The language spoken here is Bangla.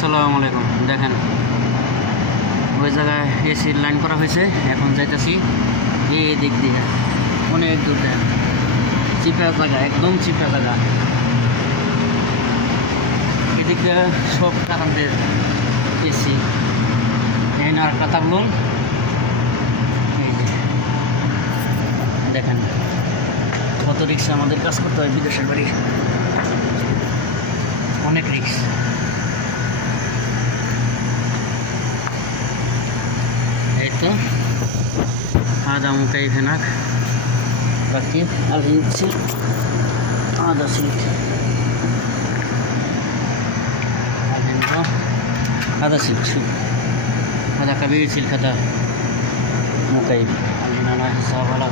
আসসালামু আলাইকুম। দেখেন ওই জায়গায় এসির লাইন করা হয়েছে, এখন যাইতেছি এই দিক দিয়ে অনেক দূর। দেখেন চিপা জায়গা, একদম চিপা জায়গা। এদিক দিয়ে সব কারেন্টের এসি। এই আর কথা বলুন, এই যে দেখেন কত রিক্সা আমাদের কাজ করতে হয় বিদেশের বাড়ি, অনেক রিক্স। এই তো আধা মুখাই ফেনাক, বাকি আগে দিচ্ছি আধা সিট, आधा सीट आधा कबीर सिल खाता मुकई हिसाब वाला